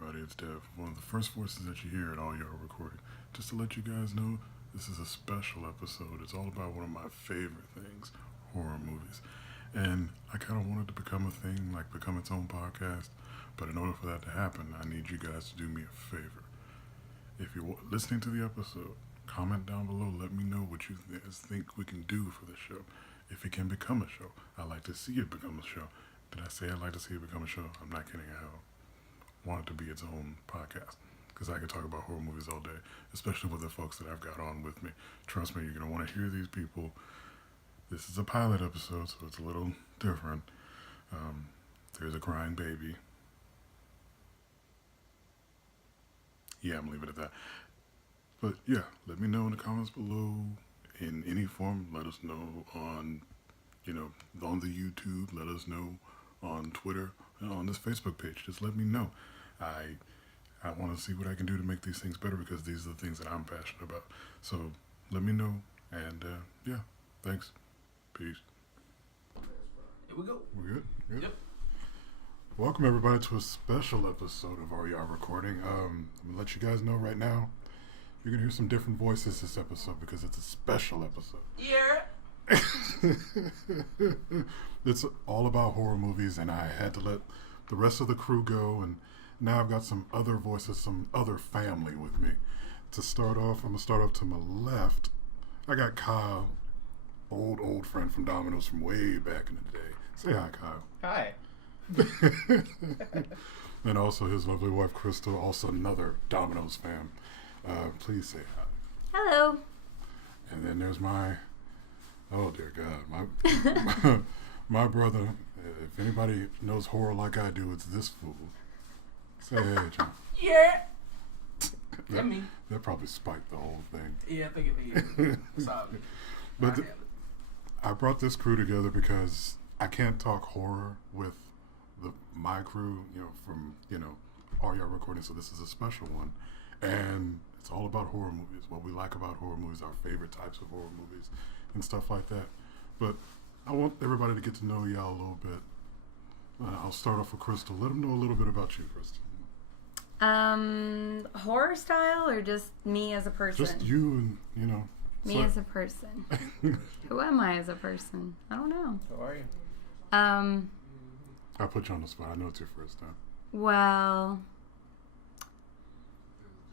everybody, it's Dev, one of the first voices that you hear at all your recording. Just to let you guys know, this is a special episode. It's all about one of my favorite things, horror movies. And I kind of wanted to become a thing, like become its own podcast. But in order for that to happen, I need you guys to do me a favor. If you're listening to the episode, comment down below. Let me know what you guys think we can do for the show. If it can become a show, I'd like to see it become a show. Did I say I'd like to see it become a show? I'm not kidding. I want it to be its own podcast because I could talk about horror movies all day, especially with the folks that I've got on with me. Trust me, you're going to want to hear these people. This is a pilot episode, so it's a little different. There's a crying baby. Yeah, I'm leaving it at that. But yeah, let me know in the comments below in any form. Let us know on, on the YouTube. Let us know on Twitter and on this Facebook page. Just let me know. I want to see what I can do to make these things better because these are the things that I'm passionate about. So let me know. And yeah, thanks. Peace. Here we go. We're good? Good? Yep. Welcome everybody to a special episode of RER Recording. I'm going to let you guys know right now, you're going to hear some different voices this episode because it's a special episode. Yeah. It's all about horror movies, and I had to let the rest of the crew go, and now I've got some other voices, some other family with me. To start off, I'm going to start off to my left. I got Kyle, old friend from Domino's from way back in the day. Say hi, Kyle. Hi. And also his lovely wife, Crystal, also another Domino's fan. Please say hi. Hello. And then there's oh dear God, my brother. If anybody knows horror like I do, it's this fool. Say hey, John. Yeah. That me. That probably spiked the whole thing. Yeah, I think it did. Solid. But I brought this crew together because I can't talk horror with my crew, from RER Recording. So this is a special one, and it's all about horror movies. What we like about horror movies, our favorite types of horror movies, and stuff like that. But I want everybody to get to know y'all a little bit. I'll start off with Crystal. Let them know a little bit about you, Crystal. Horror style or just me as a person? Just you and, Me as a person. Who am I as a person? I don't know. How are you? I put you on the spot. I know it's your first time. Well,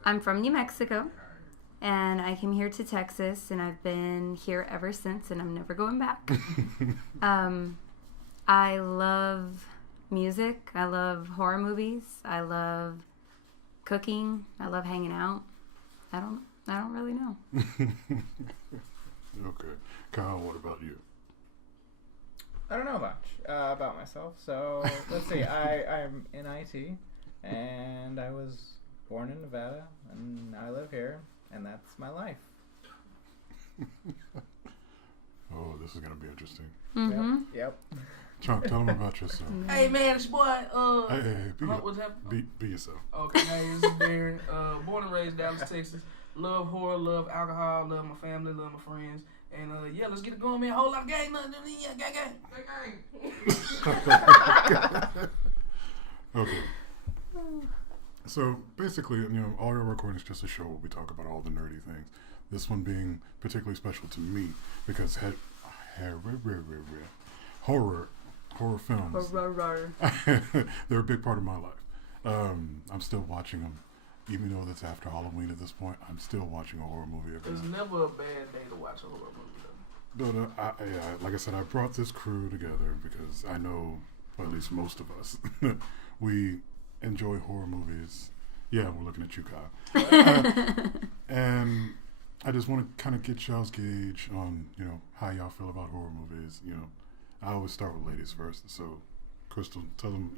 I'm from New Mexico, and I came here to Texas, and I've been here ever since, and I'm never going back. I love music. I love horror movies. I love cooking. I love hanging out. I don't really know. Okay. Kyle, what about you? I don't know much about myself, so let's see. I'm in IT, and I was born in Nevada, and I live here, and that's my life. Oh, this is going to be interesting. Mm-hmm. Yep. Chunk, tell them about yourself. Hey man, it's your boy. Hey, what's happening? be yourself. Okay, hey, this is Darren. Born and raised Dallas, Texas. Love horror, love alcohol, love my family, love my friends. And yeah, let's get it going, man. Whole lot of gang, gang. Okay. So basically, all your recording is just a show where we talk about all the nerdy things. This one being particularly special to me because horror films, they're a big part of my life. I'm still watching them. Even though it's after Halloween at this point, I'm still watching a horror movie every night. It's never a bad day to watch a horror movie, though. But like I said, I brought this crew together because I know, or at least most of us, we enjoy horror movies. Yeah, we're looking at you, Kyle. And I just want to kind of get y'all's gauge on, how y'all feel about horror movies. I always start with ladies first. So, Crystal, tell them,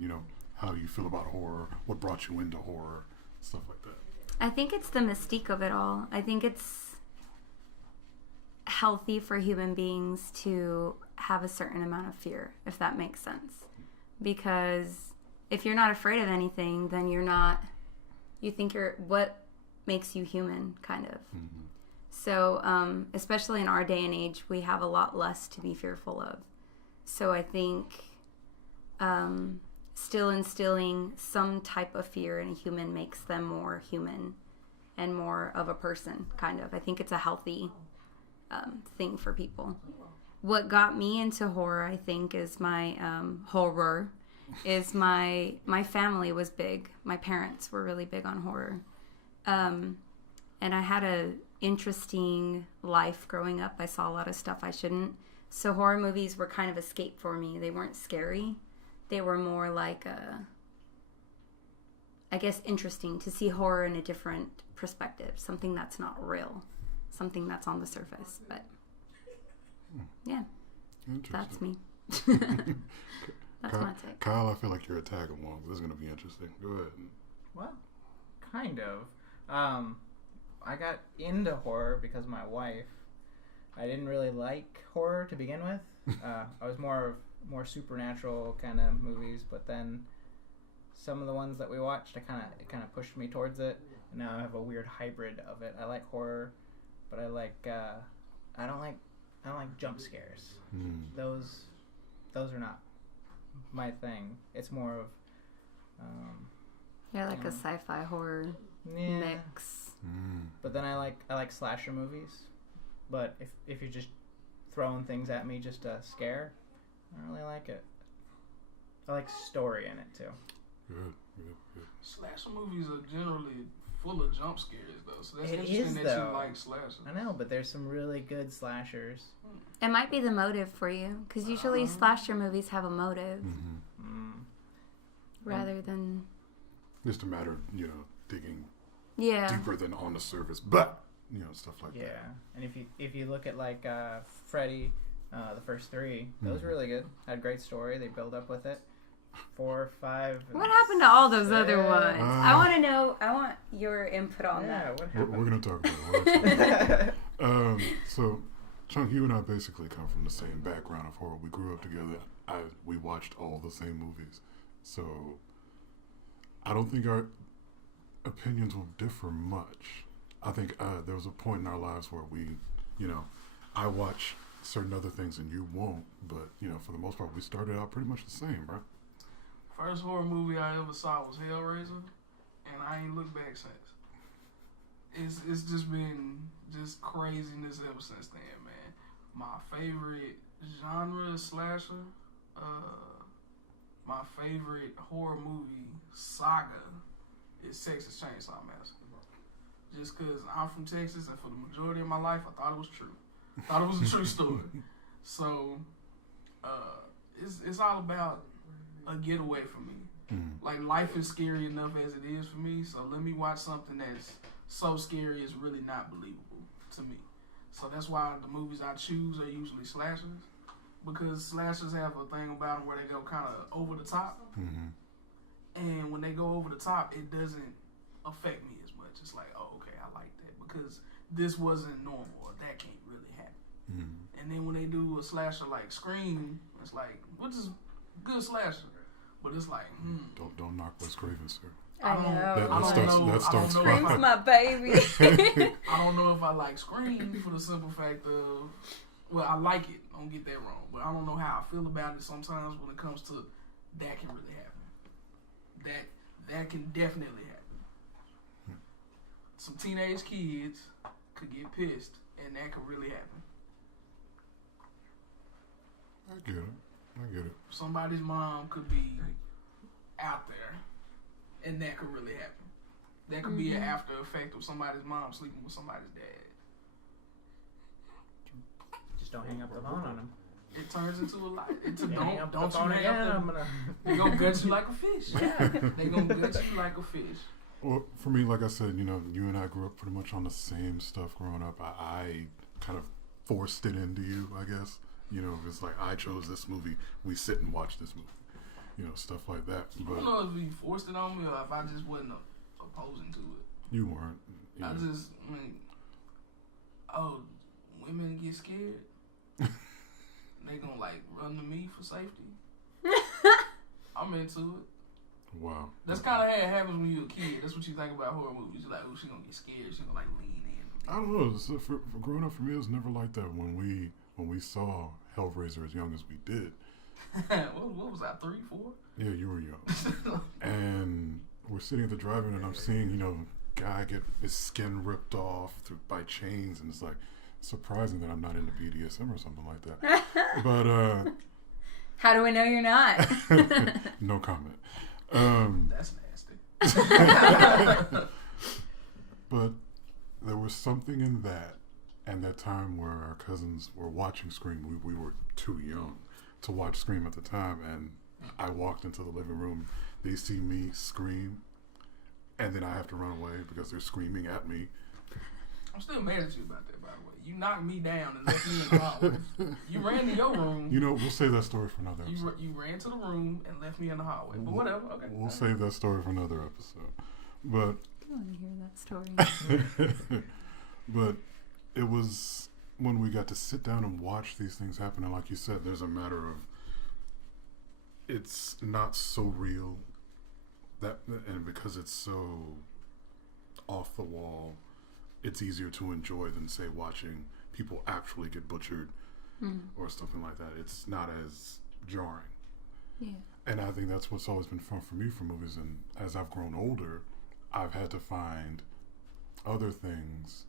how you feel about horror, what brought you into horror, stuff like that. I think it's the mystique of it all. I think it's healthy for human beings to have a certain amount of fear, if that makes sense. Because if you're not afraid of anything, then what makes you human, kind of. Mm-hmm. So, especially in our day and age, we have a lot less to be fearful of. So I think still instilling some type of fear in a human makes them more human and more of a person, kind of. I think it's a healthy thing for people. What got me into horror, I think, is my horror. Is my family was big. My parents were really big on horror, and I had a interesting life growing up. I saw a lot of stuff I shouldn't. So horror movies were kind of escape for me. They weren't scary. They were more like I guess interesting to see horror in a different perspective, something that's not real, something that's on the surface. But yeah, that's me. That's my take. Kyle, I feel like you're a tag along. This is going to be interesting. Go ahead. Well, kind of. I got into horror because of my wife. I didn't really like horror to begin with. I was more supernatural kind of movies, but then some of the ones that we watched, it kind of pushed me towards it. And now I have a weird hybrid of it. I like horror, but I don't like jump scares. Those are not my thing. It's more of Yeah, like a sci-fi horror mix. But then I like slasher movies. But if you're just throwing things at me just to scare, I don't really like it. I like story in it too. Good. Slasher movies are generally full of jump scares, though. So that's It interesting is, that though. you like slashers. I know, but there's some really good slashers. It might be the motive for you, because usually slasher movies have a motive rather than Just a matter of, digging yeah. deeper than on the surface. But, stuff like that. Yeah, and if you look at like Freddy, the first three, those were really good. Had a great story. They build up with it. 4, 5. What happened to all those other Yeah. ones? I want to know. I want your input on that. What We're happened? going to talk about it. So, Chunk, you and I basically come from the same background of horror. We grew up together. We watched all the same movies. So, I don't think our opinions will differ much. I think there was a point in our lives where we, I watch certain other things and you won't. But, for the most part, we started out pretty much the same, right? First horror movie I ever saw was Hellraiser, and I ain't looked back since. It's just been just craziness ever since then, man. My favorite genre is slasher. My favorite horror movie saga is Texas Chainsaw Massacre. Just because I'm from Texas, and for the majority of my life, I thought it was true. I thought it was a true story. So, it's all about a getaway for me. Like, life is scary enough as it is for me, so let me watch something that's so scary it's really not believable to me. So that's why the movies I choose are usually slashers, because slashers have a thing about them where they go kind of over the top, and when they go over the top, it doesn't affect me as much. It's like, oh, okay, I like that, because this wasn't normal, or that can't really happen. And then when they do a slasher like Scream, it's like, which is good slasher, but it's like, Don't knock Wes Craven, sir. I know. That starts Scream's fine. my baby. I don't know if I like Scream for the simple fact of, well, I like it. Don't get that wrong, but I don't know how I feel about it sometimes when it comes to that can really happen. That can definitely happen. Some teenage kids could get pissed, and that could really happen. I get it. Somebody's mom could be out there, and that could really happen. That could be an after effect of somebody's mom sleeping with somebody's dad. Just don't hang up the phone on them. It turns into a lot. Hang up the Don't you phone hang again. up I'm the, gonna. they gonna gut you like a fish. Yeah, they gonna gut you like a fish. Well, for me, like I said, you and I grew up pretty much on the same stuff growing up. I kind of forced it into you, I guess. It's like I chose this movie. We sit and watch this movie. Stuff like that. I But don't know if he forced it on me or if I just wasn't opposing to it. you weren't. I mean, women get scared. They gonna like run to me for safety. I'm into it. Wow. That's kind of how it happens when you're a kid. That's what you think about horror movies. You're like, oh, she gonna get scared. She gonna like lean in. I don't know. So for growing up, for me, it was never like that. When we saw Hellraiser as young as we did, what was that, 3, 4? Yeah, you were young. And we're sitting at the drive-in, and I'm seeing, guy get his skin ripped off by chains, and it's like surprising that I'm not into BDSM or something like that. But how do we know you're not? no comment. That's nasty. But there was something in that, and that time where our cousins were watching Scream. We were too young to watch Scream at the time, and I walked into the living room. They see me scream, and then I have to run away because they're screaming at me. I'm still mad at you about that, by the way. You knocked me down and left me in the hallway. You ran to your room. We'll save that story for another episode. You ran to the room and left me in the hallway. But whatever. Okay. We'll save that story for another episode. But I want to hear that story. but it was when we got to sit down and watch these things happen, and like you said, there's a matter of it's not so real and because it's so off the wall, it's easier to enjoy than say watching people actually get butchered or something like that. It's not as jarring. Yeah. And I think that's what's always been fun for me for movies. And as I've grown older, I've had to find other things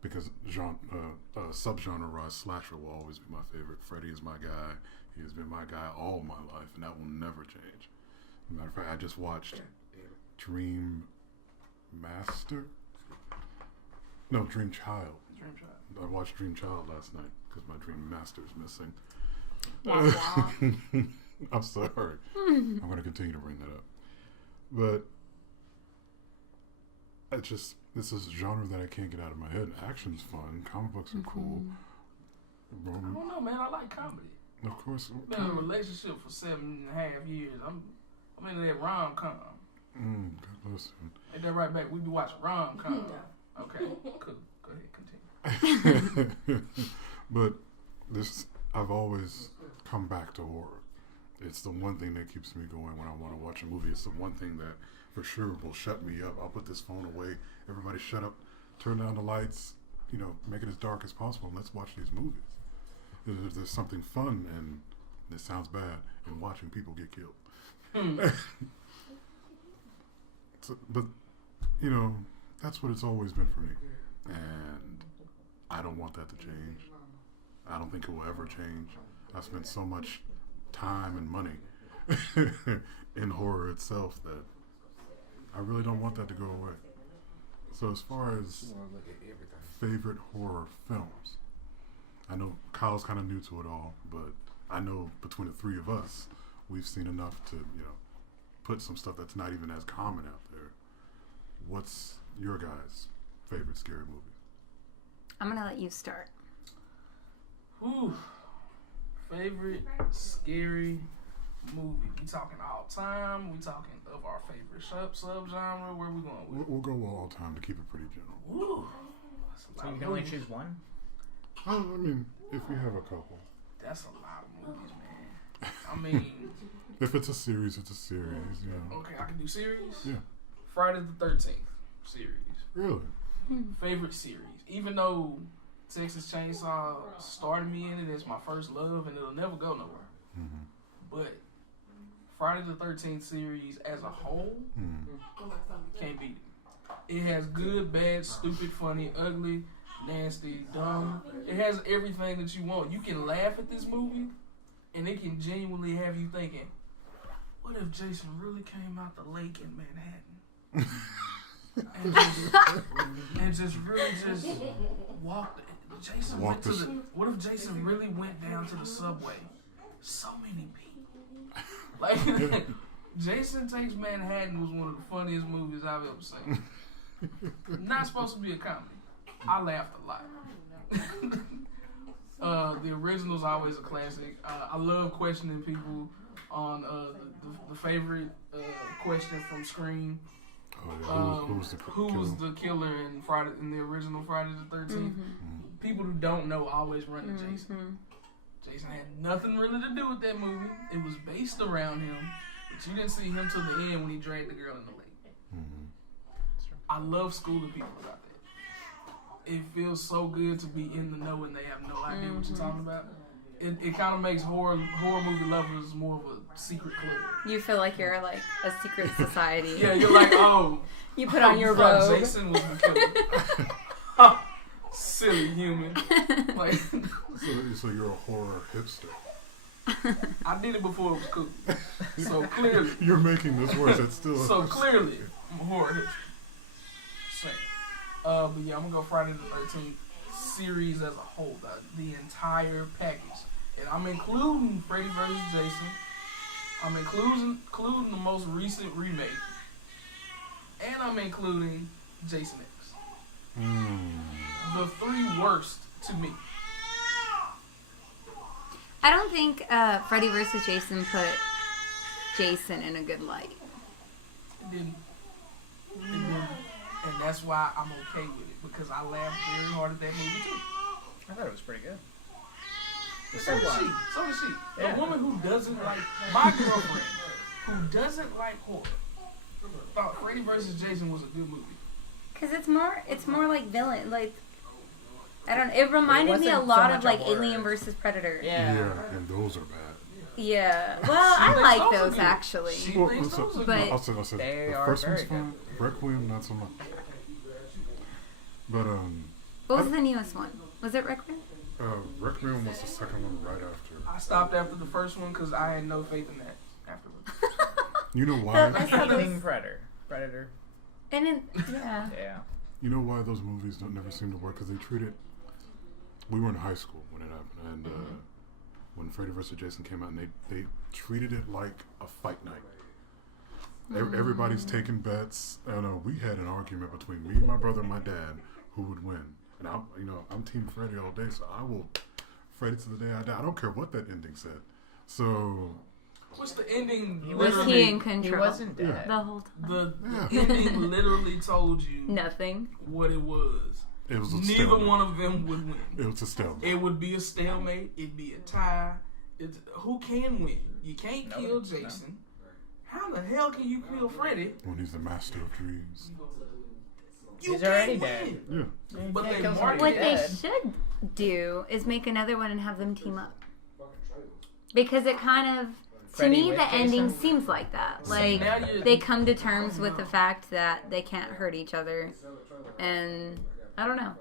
because subgenre slasher will always be my favorite. Freddy is my guy. He has been my guy all my life, and that will never change. As a matter of fact, I just watched Dream Child. Dream Child. I watched Dream Child last night because my Dream Master is missing. I'm sorry. I'm going to continue to bring that up. But this is a genre that I can't get out of my head. Action's fun. Comic books are cool. I don't know, man. I like comedy. Of course. Been in a relationship for 7.5 years. I'm into that rom-com. God bless you. Ain't that right back? We be watching rom-com. Okay, cool. Go ahead, continue. But I've always come back to horror. It's the one thing that keeps me going when I want to watch a movie. It's the one thing that for sure will shut me up. I'll put this phone away. Everybody shut up. Turn down the lights. Make it as dark as possible. And let's watch these movies. There's something fun, and it sounds bad, in watching people get killed. But that's what it's always been for me. And I don't want that to change. I don't think it will ever change. I've spent so much time and money in horror itself that I really don't want that to go away. So as far as favorite horror films, I know Kyle's kind of new to it all, but I know between the three of us, we've seen enough to, put some stuff that's not even as common out there. What's your guys' favorite scary movie? I'm going to let you start. Ooh, favorite scary movie. We talking all time? We talking of our favorite subgenre? Where we going? We'll go all time to keep it pretty general. Ooh, so you can only choose one? I mean, if you have a couple. That's a lot of movies, man. I mean... if it's a series, it's a series, Okay, I can do series? Yeah. Friday the 13th series. Really? Favorite series. Even though Texas Chainsaw started me in it, it's my first love, and it'll never go nowhere. Mm-hmm. But Friday the 13th series as a whole, can't beat it. It has good, bad, stupid, funny, ugly, nasty, dumb. It has everything that you want. You can laugh at this movie, and it can genuinely have you thinking, what if Jason really came out the lake in Manhattan? and just really just walked. Jason went to the. What if Jason really went down to the subway? So many people. Like Jason Takes Manhattan was one of the funniest movies I've ever seen. Not supposed to be a comedy. I laughed a lot. The original's always a classic. I love questioning people on the favorite question from Scream. Who was the killer in the original Friday the 13th? People who don't know always run to Jason. Jason had nothing really to do with that movie. It was based around him, but you didn't see him till the end when he dragged the girl in the lake. I love schooling people about that. It feels so good to be in the know and they have no idea what you're talking about. it kind of makes horror movie lovers more of a secret club. You feel like you're like a secret society. Yeah, you're like, oh, You put on your thought robe. Jason was the killer. Silly human. Like, So you're a horror hipster. I did it before it was cool. So clearly, You're making this worse. It's still. so clearly, I'm a horror hipster. Same. But yeah, I'm gonna go Friday the 13th series as a whole, the entire package, and I'm including Freddy vs. Jason. I'm including the most recent remake, and I'm including Jason X. The three worst to me. I don't think Freddy vs. Jason put Jason in a good light. It didn't. And that's why I'm okay with it, because I laughed very hard at that movie too. I thought it was pretty good. So is she. So is she. Yeah. A woman who doesn't like, my girlfriend, who doesn't like horror, thought Freddy vs. Jason was a good movie. Cause it's more like villain. Like I don't. It reminded me a wasn't lot so of much a like horror. Alien versus Predator. Yeah. And those are bad. Yeah. Well, She I thinks like those are those good. actually. She Well, thinks those are but- good. I said They the are first one's very fine. Requiem, not so much. But What was the newest one? Was it Requiem? Requiem was the second one right after. I stopped after the first one because I had no faith in that afterwards. You know why? I saw those- King Predator. And it, yeah. Yeah. You know why those movies don't never seem to work? Because they treat it. We were in high school when it happened, and when Freddy vs. Jason came out, and they treated it like a fight night. Everybody's taking bets. And we had an argument between me, my brother, and my dad, who would win. And I'm Team Freddy all day, so I will Freddy to the day I die. I don't care what that ending said. So What's the ending? Was literally, he in He control wasn't dead. the whole time? the ending literally told you Nothing. what it was. it was a Neither stalemate. one of them would win. It was a stalemate. It would be a stalemate. It'd be a tie. Who can win? You can't No, kill no. Jason. How the hell can you kill Freddy? When he's the master of dreams. You He's can't already win. dead. Yeah. But Can't they kill market somebody What they dead. should do is make another one and have them team up. Because it kind of, to Freddy me, with the ending Jason? seems like that. Like, now you're- they come to terms with the fact that they can't hurt each other. And, I don't know.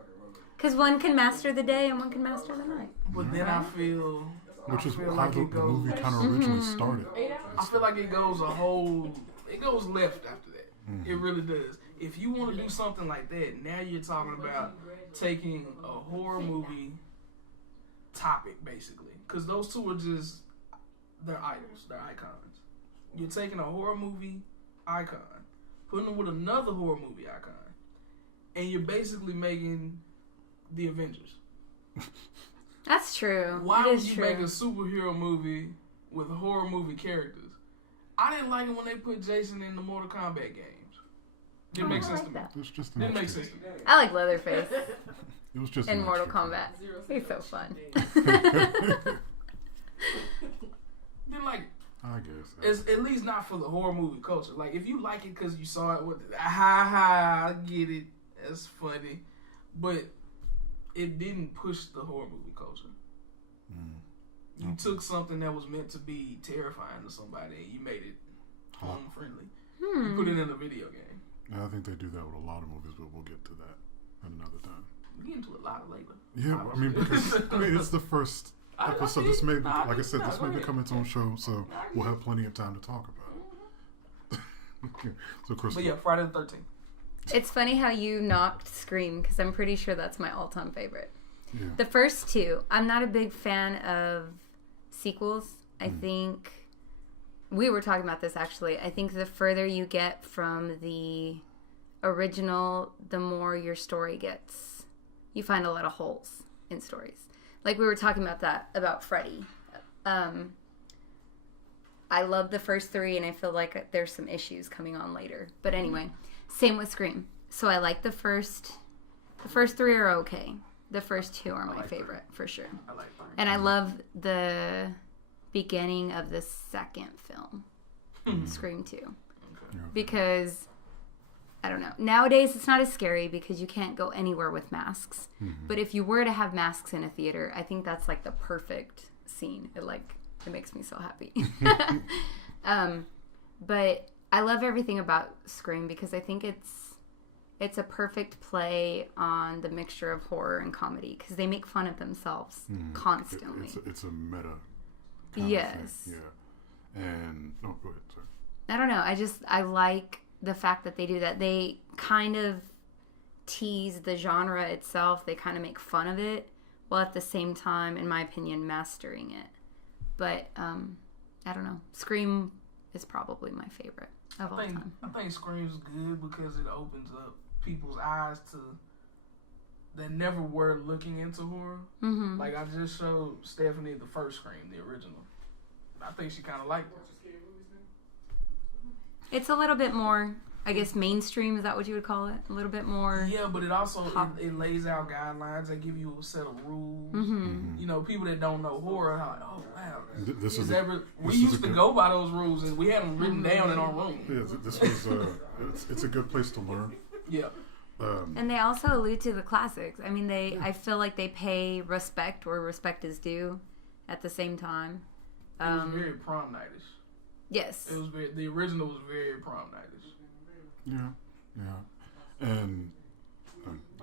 Because one can master the day and one can master the night. But then I feel, Which is I feel how like the it goes. movie kind of originally started. I feel like it goes left after that. It really does. If you want to do something like that, now you're talking about taking a horror movie topic, basically. Because those two are just, they're idols, they're icons. You're taking a horror movie icon, putting it with another horror movie icon, and you're basically making the Avengers. That's true. Why it would is you true. make a superhero movie with horror movie characters? I didn't like it when they put Jason in the Mortal Kombat games. Didn't make I sense like to me. that. It was just an Didn't make extra. sense to me. I like Leatherface It was just in an Mortal extra. Kombat. He's so fun. Then like, I guess. it's at least not for the horror movie culture. Like, if you like it because you saw it, I get it. That's funny, but it didn't push the horror movie culture. You took something that was meant to be terrifying to somebody and you made it home friendly. You put it in a video game. I think they do that with a lot of movies, but we'll get to that at another time. We get into a lot of later. Yeah, I mean, because it's the first episode. This may, like I said, this may become its own show, so we'll have plenty of time to talk about it. So, Chris, But yeah, Friday the 13th. It's funny how you knocked Scream, because I'm pretty sure that's my all-time favorite. yeah. The first two, I'm not a big fan of sequels. I think, we were talking about this actually, I think the further you get from the original, the more your story gets. You find a lot of holes in stories. Like we were talking about that, about Freddy. I love the first three, and I feel like there's some issues coming on later. But anyway, same with Scream. So I like the first three are okay. The first two are my favorite, for sure. I like three. And I love the beginning of the second film, Scream 2. Because, I don't know. Nowadays, it's not as scary because you can't go anywhere with masks. But if you were to have masks in a theater, I think that's like the perfect scene. It makes me so happy. But I love everything about Scream because I think it's a perfect play on the mixture of horror and comedy because they make fun of themselves constantly. It's a meta. Kind yes. Of thing. Yeah. And go ahead. Sorry. I don't know. I like the fact that they do that. They kind of tease the genre itself. They kind of make fun of it, while at the same time, in my opinion, mastering it. But I don't know. Scream is probably my favorite of all time. I think Scream's good because it opens up people's eyes to that never were looking into horror. Mm-hmm. Like I just showed Stephanie the first Scream, the original. I think she kind of liked it. It's a little bit more, I guess, mainstream. Is that what you would call it? A little bit more. Yeah, but it also it lays out guidelines. They give you a set of rules. Mm-hmm. You know, people that don't know horror, are like, oh wow, we used to go by those rules and we had them written down in our room. Yeah, this was it's a good place to learn. Yeah. And they also allude to the classics. I mean, I feel like they pay respect where respect is due at the same time. It was very prom nightish. Yes. It was the original was very prom nightish. Yeah.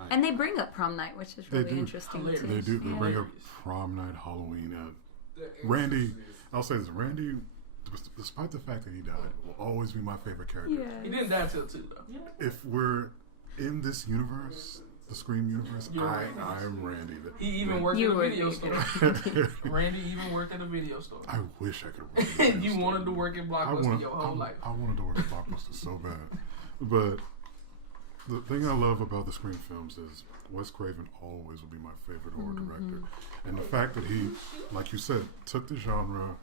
And they bring up prom night, which is really interesting too. They do. They bring up prom night, Halloween. Randy, I'll say this: Randy, despite the fact that he died, will always be my favorite character. Yes. He didn't die till 2 though. If we're in this universe, the Scream universe, I'm Randy. He even worked at a video store. Randy even worked at a video store. I wish I could work at a video You store. wanted to work at Blockbuster your whole life. I wanted to work at Blockbuster so bad. But the thing I love about the Scream films is Wes Craven always will be my favorite horror director. And the fact that he, like you said, took the genre,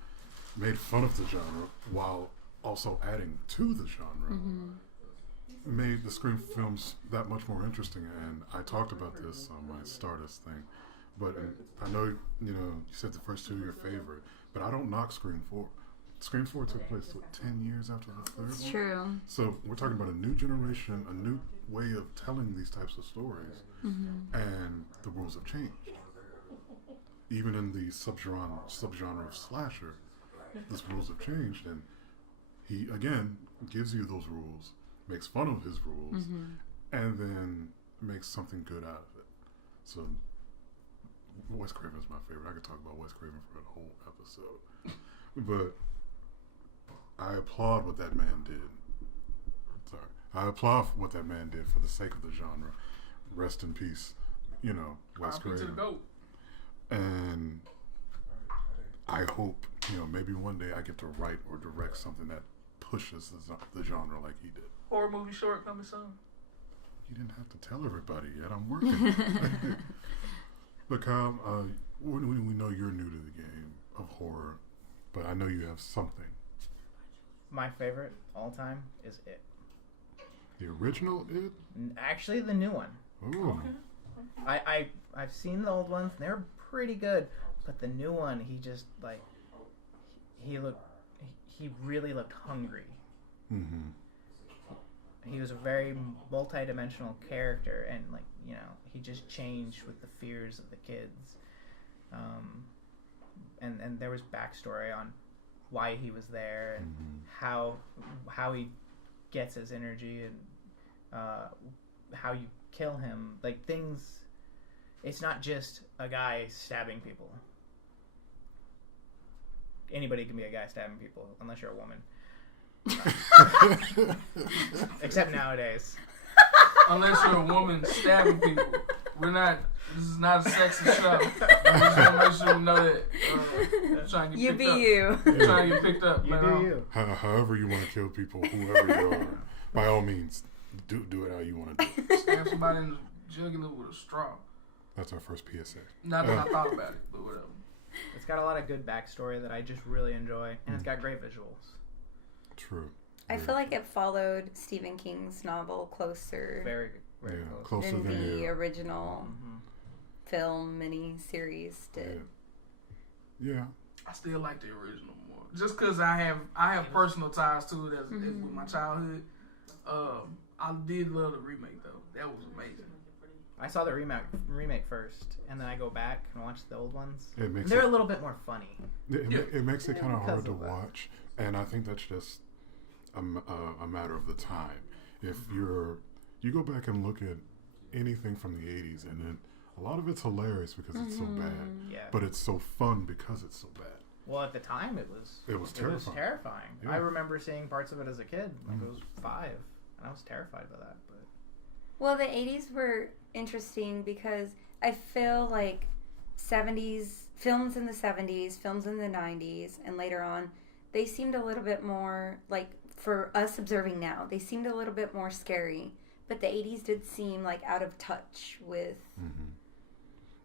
made fun of the genre, while also adding to the genre, made the Scream films that much more interesting. And I talked about this on my Stardust thing. But I know, you said the first two are your favorite, but I don't knock Scream 4. Scream 4 took place, 10 years after the third It's one? true. So we're talking about a new generation, a new way of telling these types of stories, and the rules have changed. Even in the subgenre of slasher, the rules have changed, and he, again, gives you those rules, makes fun of his rules, and then makes something good out of it. So Wes Craven's my favorite. I could talk about Wes Craven for a whole episode. But I applaud what that man did. I applaud what that man did for the sake of the genre. Rest in peace, Wes Craven. And I hope, maybe one day I get to write or direct something that pushes the genre like he did. Horror movie short coming soon. You didn't have to tell everybody yet. I'm working. But Kyle, we know you're new to the game of horror, but I know you have something. My favorite all time is It. The original It? Actually, the new one. Ooh. I've seen the old ones. They're pretty good, but the new one, he just he really looked hungry. Mm-hmm. He was a very multi-dimensional character, and he just changed with the fears of the kids. And there was backstory on why he was there and how he gets his energy and how you kill him. Like things, it's not just a guy stabbing people. Anybody can be a guy stabbing people, unless you're a woman. Except nowadays. Unless you're a woman stabbing people. This is not a sexy show. I'm just gonna make sure you know that. I'm trying to get picked up. You. I'm trying to get picked up. You do you. However you want to kill people, whoever you are, by all means, do it how you want to do it. Stab somebody in the jugular with a straw. That's our first PSA. Not that I thought about it, but whatever. It's got a lot of good backstory that I just really enjoy, and it's got great visuals. True. I feel like it followed Stephen King's novel closer Very close. Closer than than the original film mini-series did. Yeah. I still like the original more, just because I have personal ties to it as with my childhood. I did love the remake though. That was amazing. I saw the remake first, and then I go back and watch the old ones. It makes They're a little bit more funny. it makes it kind of hard to Because of that. watch, and I think that's just a matter of the time. If you go back and look at anything from the 80s, and then a lot of it's hilarious because it's so bad, Yeah. but it's so fun because it's so bad. Well, at the time, it was terrifying. Yeah. I remember seeing parts of it as a kid. Like I was 5, and I was terrified by that. But Well, the 80s were interesting because I feel like 70s, films in the 70s, films in the 90s, and later on, they seemed a little bit more, like, for us observing now, they seemed a little bit more scary. But the 80s did seem, like, out of touch with...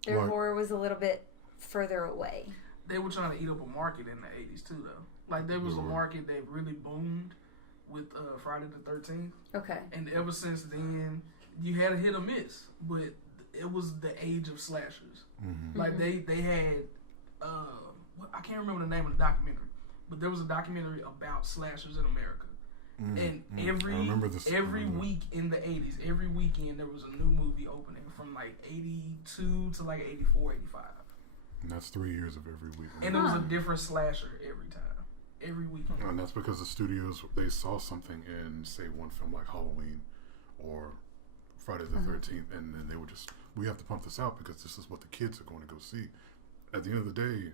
Their Like- horror was a little bit further away. They were trying to eat up a market in the 80s, too, though. Like, there was a market that really boomed with Friday the 13th. Okay. And ever since then, you had a hit or miss. But it was the age of slashers. Like, they had... I can't remember the name of the documentary. But there was a documentary about slashers in America. And every week in the 80s, every weekend, there was a new movie opening from, like, 82 to, like, 84, 85. And that's 3 years of every week. And it was a different slasher every time. Every weekend. And that's because the studios, they saw something in, say, one film like Halloween or Friday the 13th, and then they were just, we have to pump this out because this is what the kids are going to go see. At the end of the day,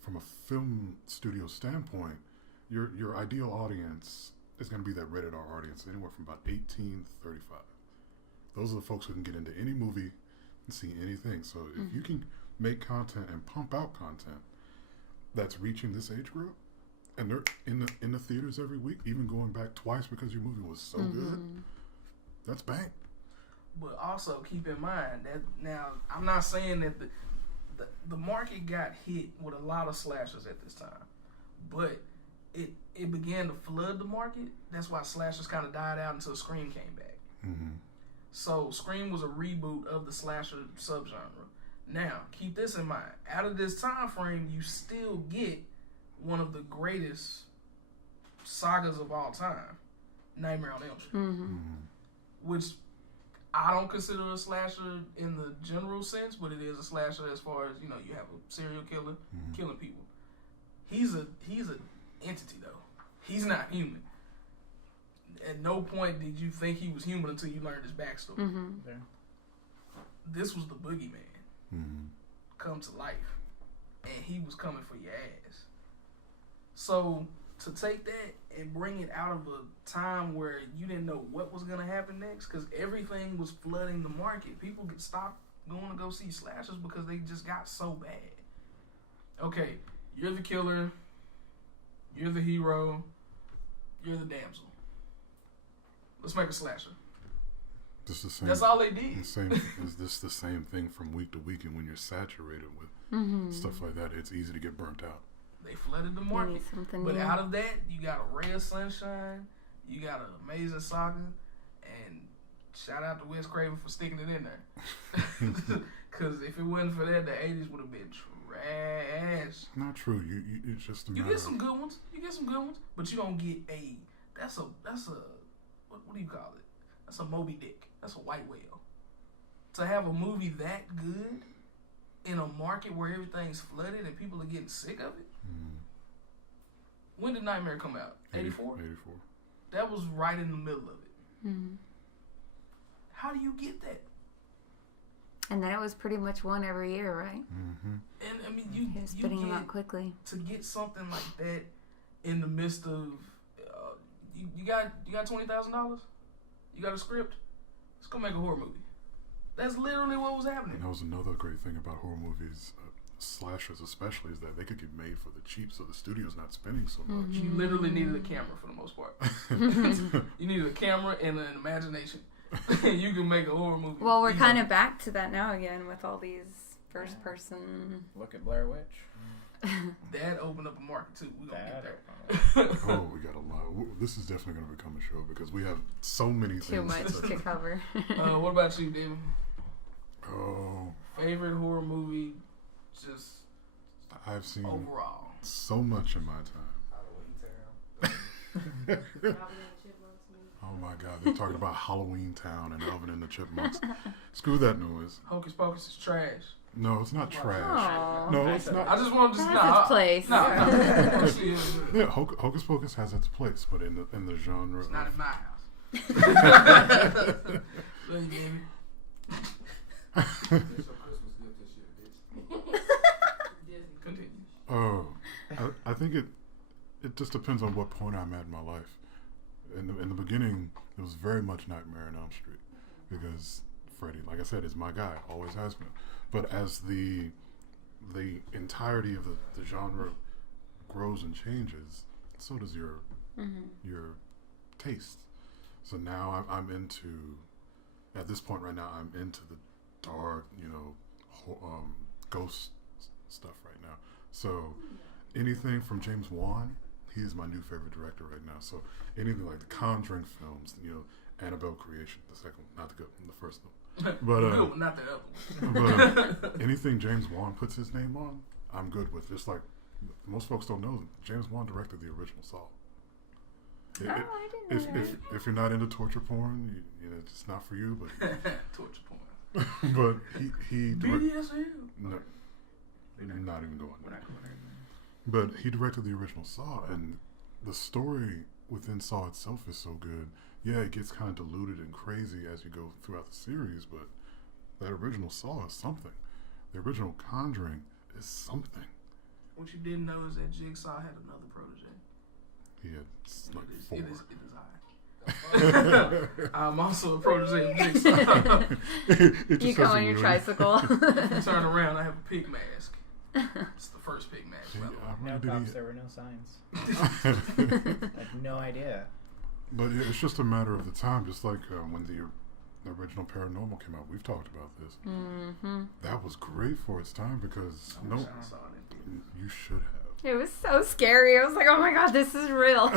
from a film studio standpoint, your ideal audience is going to be that rated R audience, anywhere from about 18 to 35. Those are the folks who can get into any movie and see anything. So if you can make content and pump out content that's reaching this age group, and they're in the theaters every week, even going back twice because your movie was so good, that's bang. But also keep in mind that now I'm not saying that the market got hit with a lot of slashers at this time, but it began to flood the market. That's why slashers kind of died out until Scream came back. So Scream was a reboot of the slasher subgenre. Now keep this in mind: out of this time frame, you still get one of the greatest sagas of all time, Nightmare on Elm Street, which I don't consider a slasher in the general sense, but it is a slasher as far as, you know, you have a serial killer killing people. He's an entity though. He's not human. At no point did you think he was human until you learned his backstory. yeah. This was the boogeyman come to life, and he was coming for your ass. So to take that and bring it out of a time where you didn't know what was going to happen next, because everything was flooding the market. People could stop going to go see slashers because they just got so bad. Okay, you're the killer, you're the hero, you're the damsel. Let's make a slasher. Just the same. That's all they did. Is this the same thing from week to week? And when you're saturated with stuff like that, it's easy to get burnt out. They flooded the market. But out of that, you got a Ray of Sunshine, you got an Amazing Saga, and shout out to Wes Craven for sticking it in there. Because if it wasn't for that, the 80s would have been trash. Not true. You it's just a You matter get some good ones. You get some good ones, but you don't get a. That's a. What do you call it? That's a Moby Dick. That's a white whale. To have a movie that good in a market where everything's flooded and people are getting sick of it. When did Nightmare come out? 84? 84. That was right in the middle of it. How do you get that? And then it was pretty much one every year, right? And I mean, He was you spitting them get, out quickly. to get something like that in the midst of you got $20,000. You got a script. Let's go make a horror movie. That's literally what was happening. And that was another great thing about horror movies, slashers especially, is that they could get made for the cheap, so the studio's not spending so much. You literally needed a camera for the most part. You needed a camera and an imagination. You can make a horror movie. Well, we're easy. kind of back to that now again with all these first person. Look at Blair Witch. That opened up a market too. We're going to get there. Oh, we got a lot. This is definitely going to become a show because we have so many Too things. much to cover. What about you, David? Oh, Favorite horror movie, just I've seen overall? so much in my time. Oh Oh my God, they're talking about Halloween Town and Alvin and the Chipmunks. Screw that noise. Hocus Pocus is trash. No, it's not trash. Aw. No, it's I not. just wanted to That's its place. No. Yeah, Hocus Pocus has its place, but in the genre. It's not in my house. Love you, baby. Continue. Oh, I think it just depends on what point I'm at in my life. In the beginning, it was very much Nightmare on Elm Street because Freddy, like I said, is my guy, always has been. But as the entirety of the genre grows and changes, so does your taste. So now I'm into, at this point right now, I'm into the dark, ghost stuff right now. So anything from James Wan, he is my new favorite director right now. So anything like the Conjuring films, Annabelle Creation, the second one, not the good one, the first one. But The good one, not the other one. but anything James Wan puts his name on, I'm good with. Just like most folks don't know, James Wan directed the original Saw. Oh, I didn't know that. If you're not into torture porn, it's not for you. But Torture porn. but he BDSM. no, not even going We're there. not going there. But he directed the original Saw, and the story within Saw itself is so good. Yeah, it gets kind of diluted and crazy as you go throughout the series, but that original Saw is something. The original Conjuring is something. What you didn't know is that Jigsaw had another protege. He had like four. It is I. I'm also a protege of Jigsaw. You come on your tricycle. You turn around, I have a pig mask. It's the first pig mask. by the way. No cops, there were no signs. I had no idea. But it's just a matter of the time, just like when the original Paranormal came out. We've talked about this. Mm-hmm. That was great for its time because I wish I saw it. you should have. It was so scary. I was like, oh my God, this is real.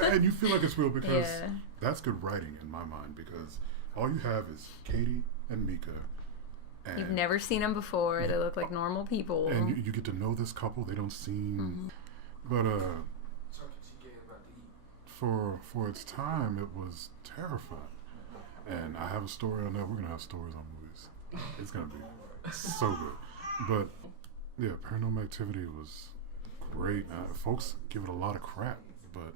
And you feel like it's real because Yeah. that's good writing in my mind because all you have is Katie and Mika. And You've never seen them before. They look like normal people. And you get to know this couple. They don't seem... But for its time, it was terrifying. And I have a story on that. We're going to have stories on movies. It's going to be so good. But, yeah, Paranormal Activity was great. Folks give it a lot of crap, but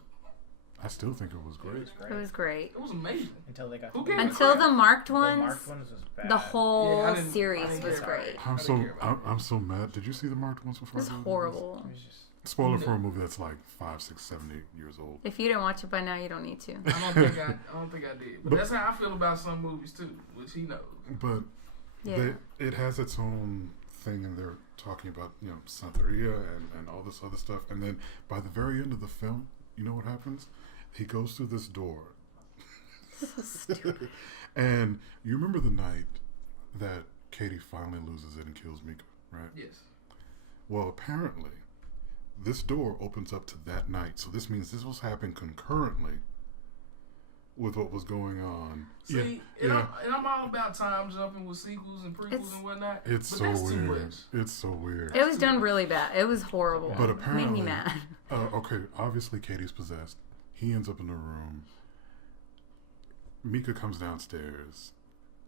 I still think it was great. It was great. It was amazing. Until they got Who to gave it Until crap? the marked the ones, marked ones was bad. the whole Yeah, I didn't series care was about great. it. It I'm I so didn't care about I'm so mad. Did you see the marked ones before? was horrible. It was just Spoiler for a movie that's like 5, 6, 7, 8 years old. If you didn't watch it by now, you don't need to. I don't think I did. But that's how I feel about some movies too, which he knows. But Yeah. it has its own thing, and they're talking about Santeria and all this other stuff. And then by the very end of the film, you know what happens? He goes through this door. So stupid. And you remember the night that Katie finally loses it and kills Mika, right? Yes. Well, apparently, this door opens up to that night. So this means this was happening concurrently with what was going on. See, I'm all about time jumping with sequels and prequels and whatnot. It's but so that's too weird. much. It's so weird. It was done really bad. It was horrible. But It made apparently, me mad. Okay, obviously Katie's possessed. He ends up in the room. Mika comes downstairs,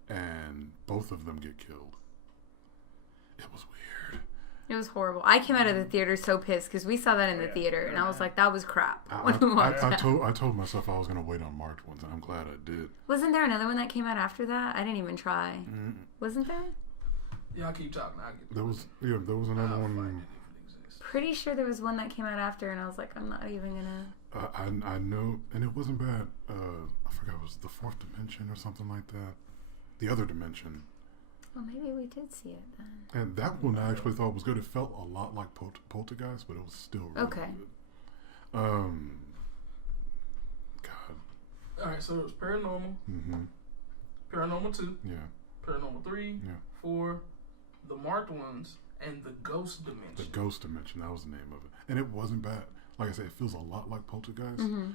and both of them get killed. It was weird. It was horrible. I came out of the theater so pissed because we saw that in the theater, and I was like, "That was crap." When we watched that. I told myself I was going to wait on marked ones, and I'm glad I did. Wasn't there another one that came out after that? I didn't even try. Wasn't there? Y'all keep talking. I'll get There was another I'll one. find it if it exists. Pretty sure there was one that came out after, and I was like, I'm not even gonna. I know, and it wasn't bad. I forgot it was the fourth dimension or something like that. The other dimension. Well, maybe we did see it then. And that one I actually thought was good. It felt a lot like Poltergeist, but it was still really Okay. good. God. All right, so it was Paranormal, Mm-hmm. Paranormal 2, Yeah. Paranormal 3, Yeah. 4, The Marked Ones, and The Ghost The Dimension. Ghost Dimension, that was the name of it. And it wasn't bad. Like I said, it feels a lot like Poltergeist, Mm-hmm.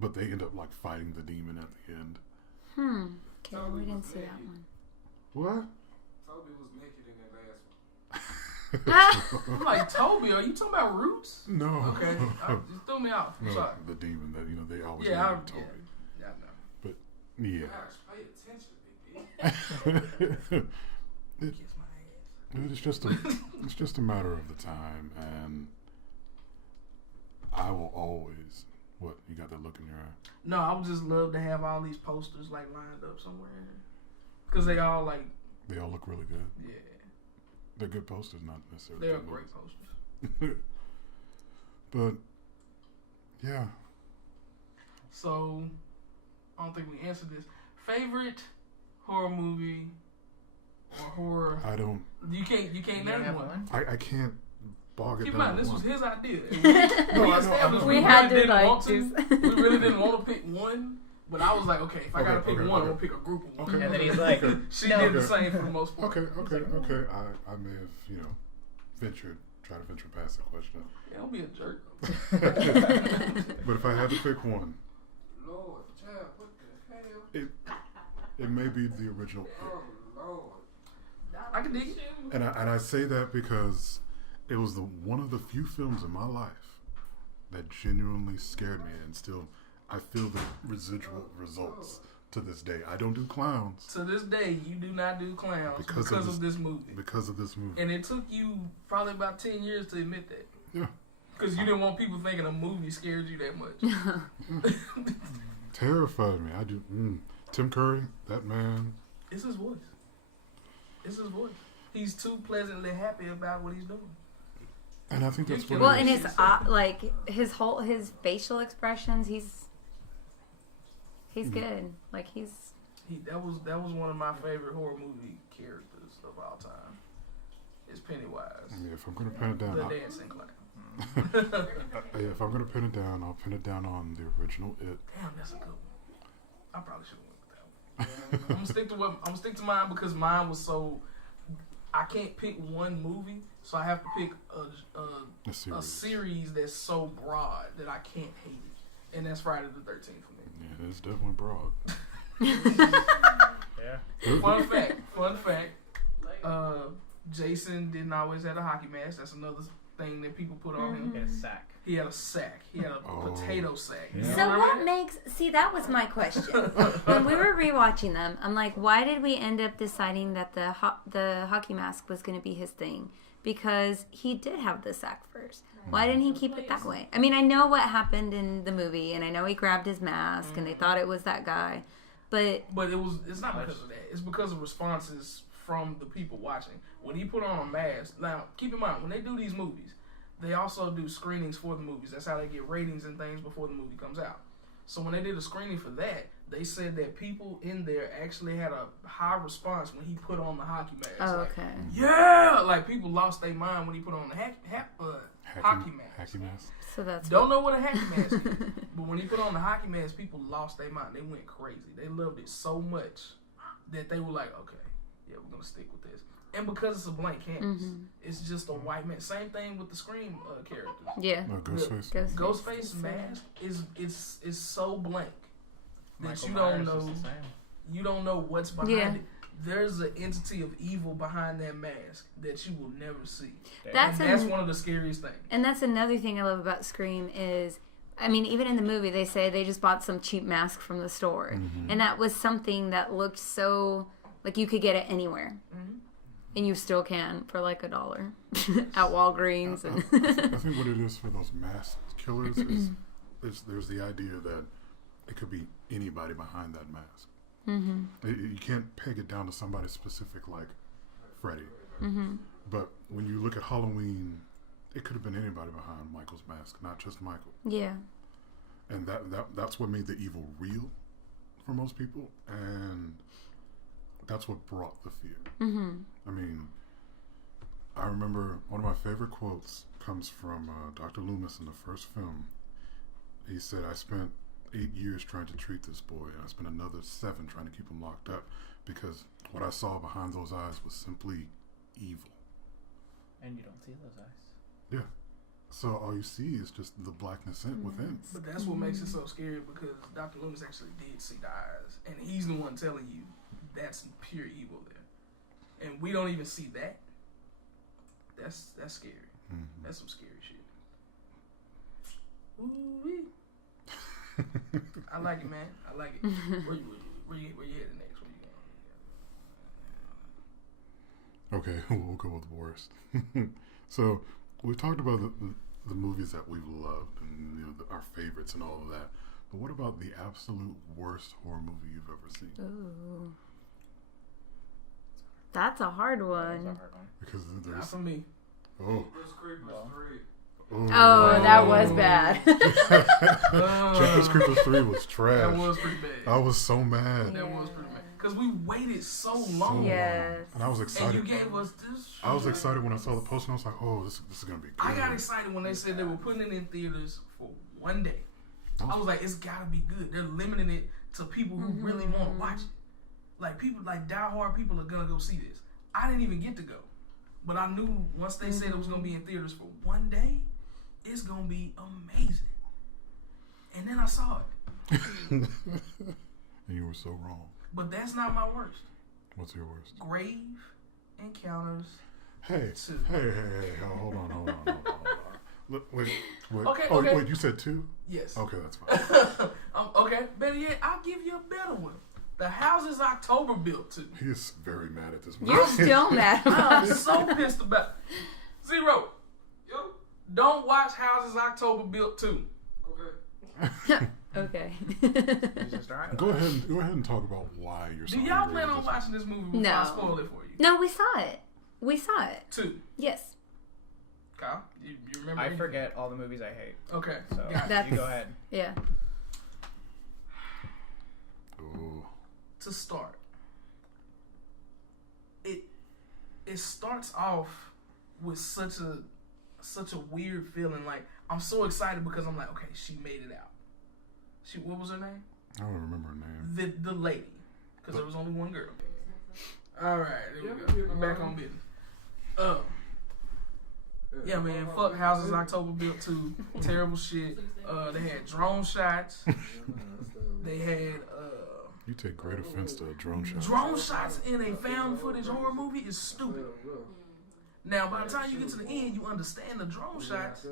but they end up like fighting the demon at the end. Okay, well, we didn't see that one. What? Toby was naked in that last one. I'm like, Toby, are you talking about Roots? No. Okay, you threw me off. I'm No, sorry. the demon that they always Yeah, named Toby. yeah, I know. But Yeah. Gosh, pay attention, big bitch. Kiss my ass. It's just a matter of the time, and I will always. What, you got that look in your eye? No, I would just love to have all these posters like lined up somewhere, cause they all like, They all look really good. yeah, They're good posters, not necessarily. they're good great movies. posters. But yeah, So I don't think we answered this. Favorite horror movie or horror? I don't. You can't You name have one. I can't bog it Keep in down. mind, to this was one. his idea. No, We I know, established I we know. We had really to, didn't like, want to. just- We really didn't want to pick one, but I was like, okay, if I gotta Okay, pick okay, one, okay. I'm gonna pick a group of one. Okay. And then he's like, She no. did the Okay. same for the most part. Okay. I may have try to venture past the question. Yeah, don't be a jerk. But if I had to pick one, Lord, child, what the hell? it may be the original. Oh, Lord. I can dig it. And I say that because it was one of the few films in my life that genuinely scared me, and still I feel the residual results to this day. I don't do clowns To this day, you do not do clowns Because because of of this movie. because of this movie. And it took you probably about 10 years to admit that. Yeah. Because you didn't want people thinking a movie scared you that much. Terrified me. I do. Tim Curry, that man. It's his voice. It's his voice. He's too pleasantly happy about what he's doing. And I think that's what Well, it and is. his his facial expressions, he's good. Like That was one of my favorite horror movie characters of all time. Is Pennywise, Yeah, if I'm gonna pin it down, the I'll, dancing clown. yeah, if I'm gonna pin it down, I'll pin it down on the original It. Damn, that's a good one. I probably should have went with that one. I'm gonna stick to mine because mine was so. I can't pick one movie, so I have to pick A a series. series that's so broad that I can't hate it, and that's Friday the 13th for me. Yeah, it's definitely broad. Yeah. Fun fact. Jason didn't always have a hockey mask. That's another thing that people put on him. Get a sack. He had a sack. He had a Oh. potato sack. Yeah. You So remember what that? makes that was my question when we were rewatching them. I'm like, why did we end up deciding that the hockey mask was going to be his thing? Because he did have the sack first. Why didn't he keep it that way? I mean, I know what happened in the movie, and I know he grabbed his mask, and they thought it was that guy, but But it's not because of that. It's because of responses from the people watching. When he put on a mask, now keep in mind when they do these movies, they also do screenings for the movies. That's how they get ratings and things before the movie comes out. So when they did a screening for that, they said that people in there actually had a high response when he put on the hockey mask. oh, Like, okay. yeah, like people lost their mind when he put on the hockey mask. Hacky mask. So that's Don't know what a hockey mask is, but when he put on the hockey mask, people lost their mind. They went crazy. They loved it so much that they were like, okay, yeah, we're gonna stick with this. And because it's a blank canvas, it's just a white man. Same thing with the Scream characters. yeah. Ghostface. Ghostface mask is so blank that Michael you don't Myers is know. the same. You don't know what's behind Yeah. it. There's an entity of evil behind that mask that you will never see. That's And that's an- one of the scariest things. And that's another thing I love about Scream is, I mean, even in the movie, they say they just bought some cheap mask from the store. And that was something that looked so, like you could get it anywhere. And you still can for like $1 at Walgreens. And I think what it is for those masked killers is there's the idea that it could be anybody behind that mask. You can't peg it down to somebody specific like Freddy. But when you look at Halloween, it could have been anybody behind Michael's mask, not just Michael. yeah. And that's what made the evil real for most people, and that's what brought the fear. I mean, I remember one of my favorite quotes comes from Dr. Loomis in the first film. He said, I spent 8 years trying to treat this boy, and I spent another 7 trying to keep him locked up, because what I saw behind those eyes was simply evil. And you don't see those eyes. Yeah. So all you see is just the blackness within. But that's what makes it so scary, because Dr. Loomis actually did see the eyes, and he's the one telling you that's pure evil there, and we don't even see that. That's scary. That's some scary shit. Ooh-wee. I like it, man. I like it. Where you headed next? Where you going? Okay, we'll go with worst. So we talked about the movies that we've loved and our favorites and all of that. But what about the absolute worst horror movie you've ever seen? Ooh. That's a hard one. That's a hard one. Because Not there's for me. Jeepers Creepers 3. Oh, that was bad. Jeepers Creepers 3 was trash. That was pretty bad. I was so mad. That was pretty bad. Because we waited so long. Yes. And I was And excited. you gave us this. I was excited when I saw the poster. I was like, "Oh, this is gonna be good." I got excited when they said they were putting it in theaters for one day. I was like, it's gotta be good. They're limiting it to people who really want to watch it. Like people, like diehard people are gonna go see this. I didn't even get to go, but I knew once they said it was gonna be in theaters for one day, it's gonna be amazing. And then I saw it. And you were so wrong. But that's not my worst. What's your worst? Grave Encounters. Hey, Two. hey, hold on. Look, wait. Okay, oh, okay. wait, you said 2? Yes. Okay, that's fine. Okay, better yet, I'll give you a better one. The houses October built to. He is very mad at this movie. You're still mad about I'm it. so pissed about it. Zero. Yo. Don't watch Houses October built to. Okay. Okay. It's just alright. Go ahead and talk about why you're so Do y'all angry plan at on this watching this movie before No. I spoil it for you? No, we saw it. We saw it. 2. Yes. Kyle, you remember? I anything? forget all the movies I hate. Okay. So got it. That's- you go ahead. Yeah. Ooh. To start, it starts off with such a weird feeling. Like I'm so excited because I'm like, okay, she made it out. What was her name? I don't remember her name. The lady, because there was only one girl. All right, there we go. We're back on business. Yeah, man. Fuck Houses October built to. Terrible shit. They had drone shots. They had You take great offense to a drone shot. drone shots in a found footage horror movie is stupid. Now, by the time you get to the end, you understand the drone shots,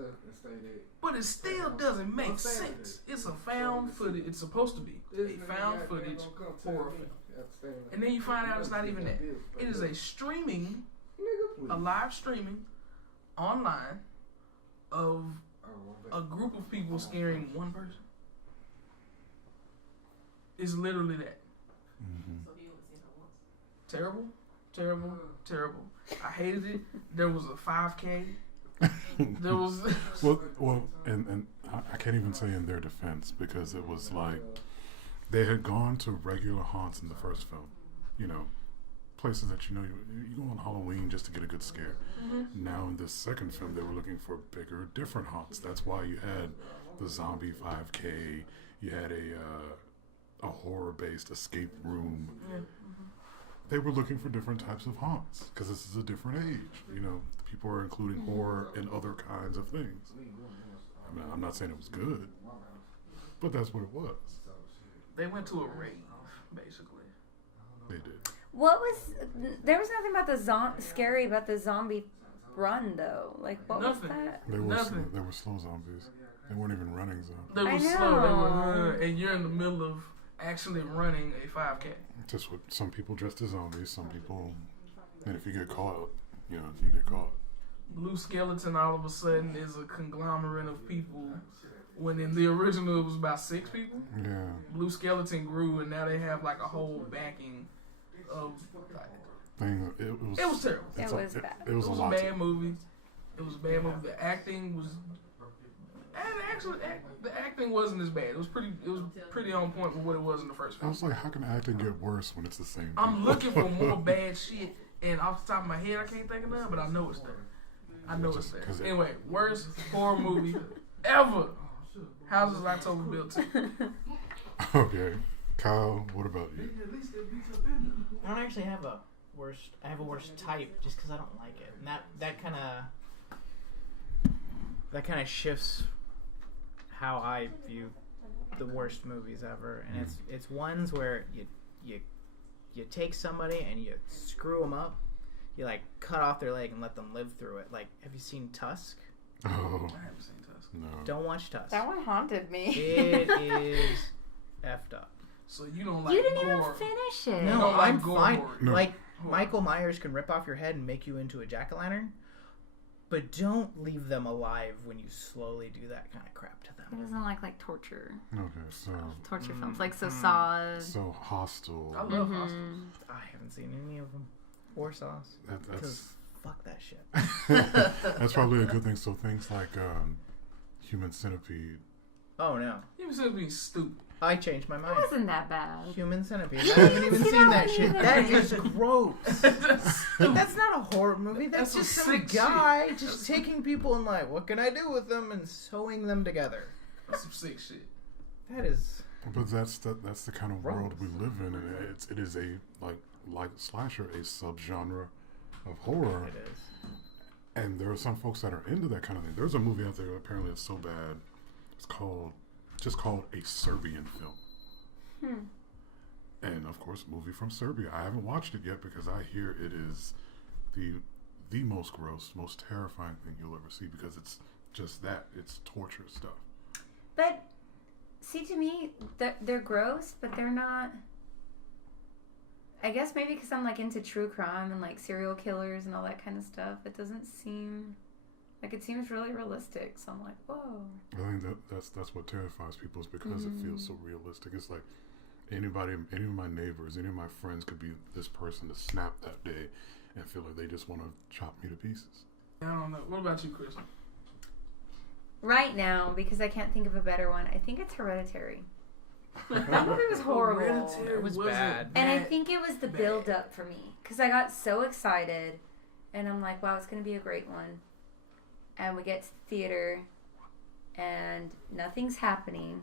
but it still doesn't make sense. It's a found footage. It's supposed to be a found footage horror film. And then you find out it's not even that. It is a live streaming online of a group of people scaring one person. It's literally that. Terrible, terrible, terrible. I hated it. There was a 5K. There was well, and I can't even say in their defense because it was like they had gone to regular haunts in the first film, places that you go on Halloween just to get a good scare. Now in this second film, they were looking for bigger, different haunts. That's why you had the zombie 5K. You had a horror-based escape room. They were looking for different types of haunts because this is a different age. People are including horror and other kinds of things. I mean, I'm not saying it was good, but that's what it was. they went to a rave, basically. They did. There was nothing about the scary about the zombie run though. Like what Nothing. was that? They were Nothing. they were slow zombies. They weren't even running zombies. They were I slow. They were, know. and you're in the middle of actually running a 5K. Just with some people dressed as zombies, some people, and if you get caught, you get caught. Blue Skeleton all of a sudden is a conglomerate of people, when in the original it was about 6 people. Yeah. Blue Skeleton grew, and now they have like a whole backing of. Thing. It was It was terrible. It was bad. It was It a was a lot. bad movie. It was a bad movie. The acting was, and actually, the acting wasn't as bad. It was pretty on point with what it was in the first I film. was like, how can acting get worse when it's the same? I'm people? looking for more bad shit, and off the top of my head, I can't think of none, but I know it's there. I know it's there. 'Cause Anyway, worst horror movie ever. Houses October built to. Okay, Kyle, what about you? I don't actually have a worst. I have a worst type just because I don't like it, and that kind of shifts how I view the worst movies ever. And it's ones where you take somebody and you screw them up. You like cut off their leg and let them live through it. Like, have you seen Tusk? Oh I haven't seen Tusk. no. Don't watch Tusk. That one haunted me. It is effed up. So you don't like You didn't gore. even finish it. No, don't like I'm gore fine. horror. No. Like, Horror. Michael Myers can rip off your head and make you into a jack-o'-lantern, but don't leave them alive when you slowly do that kind of crap to He them. doesn't like torture. Okay, so Torture films. Like, so Saw. so Hostel. I love Mhm. Hostels. I haven't seen any of them. Or Sauce. That's Because fuck that shit. that's probably a good thing. So things like Human Centipede. Oh no. You said be stupid. I changed my It mind. wasn't that bad. Human Centipede. I haven't even See seen that that one shit. either. That is gross. That's stupid. That's not a horror movie. That's That's just some some sick shit. guy just taking people and like, what can I do with them, and sewing them together. That's some sick shit. That is. But that's the kind of world we Gross. live in, and it is a like slasher, a subgenre of horror. It is. And there are some folks that are into that kind of thing. There's a movie out there apparently it's so bad. It's called a Serbian film. And of course, movie from Serbia. I haven't watched it yet because I hear it is the most gross, most terrifying thing you'll ever see because it's just that. It's torture stuff. But, see, to me, they're gross, but they're not... I guess maybe because I'm, like, into true crime and, like, serial killers and all that kind of stuff. It doesn't seem... Like, it seems really realistic. So I'm like, whoa. I think that's what terrifies people is because it feels so realistic. It's like any of my neighbors, any of my friends could be this person to snap that day and feel like they just want to chop me to pieces. I don't know. What about you, Chris? Right now, because I can't think of a better one, I think it's Hereditary. That movie was horrible. Hereditary It was wasn't bad. And I that think it was the bad. build up for me. Because I got so excited. And I'm like, wow, it's going to be a great one. And we get to the theater. And nothing's happening.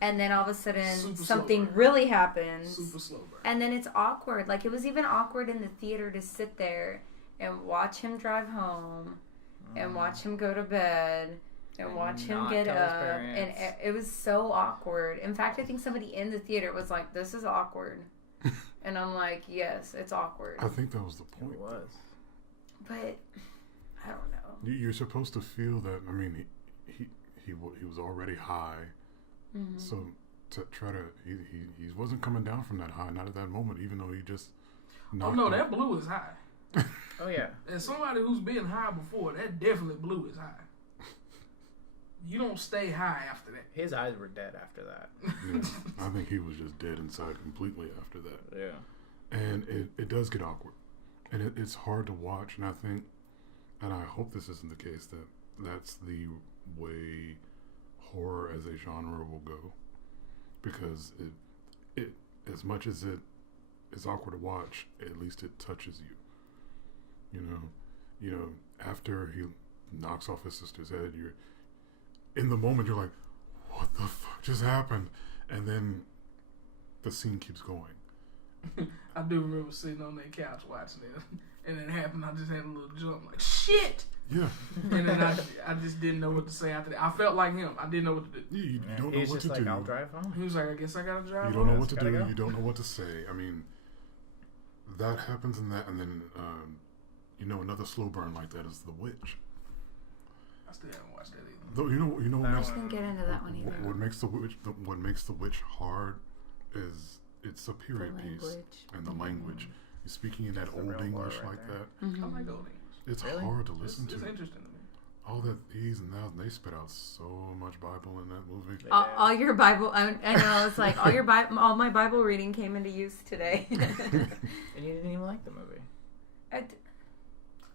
And then all of a sudden, Super something slow. really happens. super slow burn. And then it's awkward. Like, it was even awkward in the theater to sit there and watch him drive home. And watch him go to bed. And watch him not get tell his up. And parents. it was so awkward. In fact, I think somebody in the theater was like, this is awkward. And I'm like, yes, it's awkward. I think that was the point. It was. But I don't know. You're supposed to feel that. I mean, he was already high, so to try to he wasn't coming down from that high, not at that moment, even though he just. Oh knocked no, out- that blue is high. Oh yeah. As somebody who's been high before, that definitely blue is high. You don't stay high after that. His eyes were dead after that. Yeah, I think he was just dead inside completely after that. Yeah. And it does get awkward. And it's hard to watch. And I think, and I hope this isn't the case, that that's the way horror as a genre will go. Because it as much as it is awkward to watch, at least it touches you. You know, after he knocks off his sister's head, you're in the moment, you're like, what the fuck just happened? And then the scene keeps going. I do remember sitting on that couch watching it, and it happened. I just had a little jump, like shit. Yeah. And then I just didn't know what to say after that. I felt like him. I didn't know what to do. You don't know He's what just to like, do. I'll drive home. He was like, I guess I gotta drive. You don't know home. what to Gotta do. go. You don't know what to say. I mean, that happens and then another slow burn like that is The Witch. I still haven't watched that either. Though you know what I makes, didn't get into that one either. what makes the witch hard is it's a period piece language. and the language. You're speaking in that That's the old real English horror right like there. that. I like old English. It's Really? hard to It's, listen it's to. interesting to me. All that these and that, they spit out so much Bible in that movie. All your Bible, I know, it's like all my Bible reading came into use today. And you didn't even like the movie.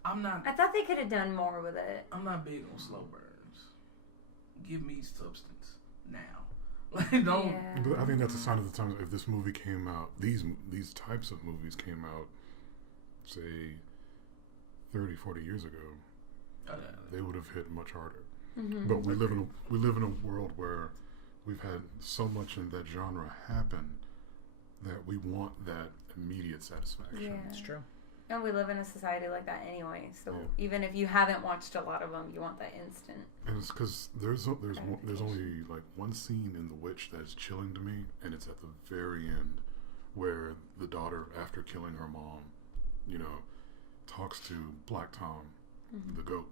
I'm not I thought they could have done more with it. I'm not big on slow burns. Give me substance now. Like don't. Yeah. But I think that's a sign of the times. If this movie came out, these types of movies came out, say, 30, 40 years ago, they would have hit much harder. Mm-hmm. But we live in a world where we've had so much in that genre happen that we want that immediate satisfaction. Yeah. It's true. And we live in a society like that anyway. So Yeah. even if you haven't watched a lot of them, you want that instant. And it's because there's only like one scene in The Witch that's chilling to me, and it's at the very end where the daughter, after killing her mom, talks to Black Tom, the goat,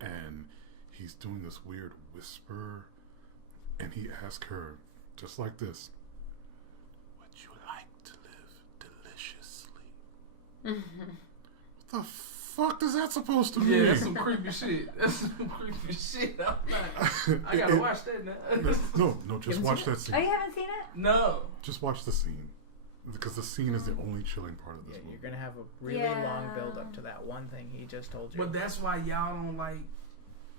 and he's doing this weird whisper, and he asks her, just like this, What the fuck is that supposed to Yeah, mean? that's some creepy shit. That's some creepy shit. I'm like, I gotta watch that now. No, just watch that scene. Oh, you haven't seen it? No. Just watch the scene. Because the scene is the only chilling part of this Yeah, movie. you're gonna have a really long build up to that one thing he just told you. But that's why y'all don't like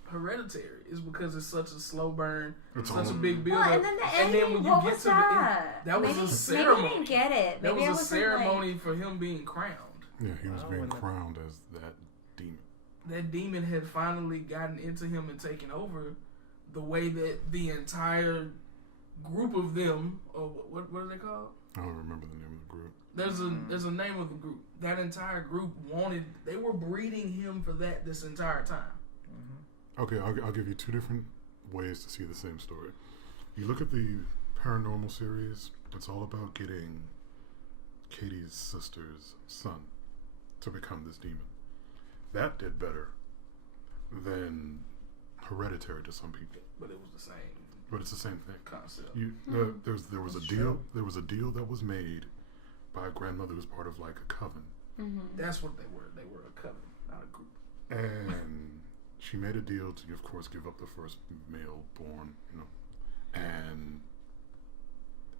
Hereditary. It's because it's such a slow burn, It's such a all- big build Well, up. and then the And ending, then when you what get was to the end, that? that was maybe, a ceremony. Maybe I didn't get it. That Maybe I was a wasn't, ceremony for him being crowned. Yeah, he was Oh, being and the- crowned as that demon. That demon had finally gotten into him and taken over the way that the entire group of them, or what are they called? I don't remember the name of the group. There's a name of the group. That entire group they were breeding him for that this entire time. Okay, I'll give you two different ways to see the same story. You look at the paranormal series, it's all about getting Katie's sister's son to become this demon. That did better than Hereditary to some people. But it was the same But it's the same thing. concept. There was a That's deal. true. There was a deal that was made by a grandmother who was part of like a coven, That's what they were. They were a coven, not a group. and she made a deal to, of course, give up the first male born, and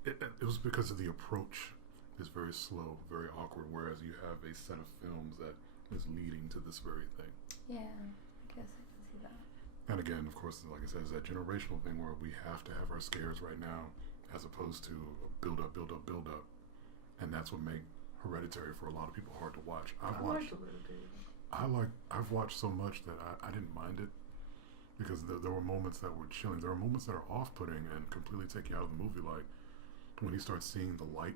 it was because of the approach is very slow, very awkward, whereas you have a set of films that is leading to this very thing. Yeah, I guess I can see that. And again, of course, like I said, it's that generational thing where we have to have our scares right now, as opposed to build up, build up, build up, and that's what make Hereditary for a lot of people hard to watch. I've watched so much that I didn't mind it because there were moments that were chilling. There were moments that are off-putting and completely take you out of the movie, like when he starts seeing the light.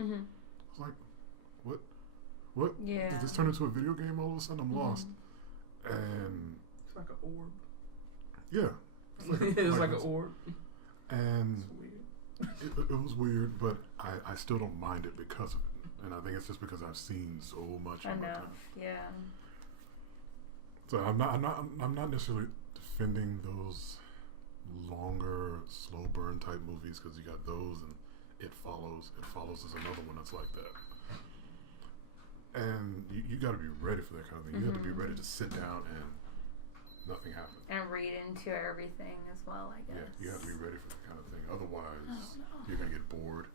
It's like, what? Yeah. Did this turn into a video game all of a sudden? I'm lost. And It's like an orb. yeah, It's like an orb. and It's weird. it was weird, but I still don't mind it because of it. And I think it's just because I've seen so much in my time. Yeah. So I'm not necessarily defending those longer, slow burn type movies because you got those and It Follows. It Follows is another one that's like that. And you got to be ready for that kind of thing. You have to be ready to sit down and nothing happens. And read into everything as well, I guess. Yeah, you have to be ready for that kind of thing. Otherwise, Oh, you're gonna get bored.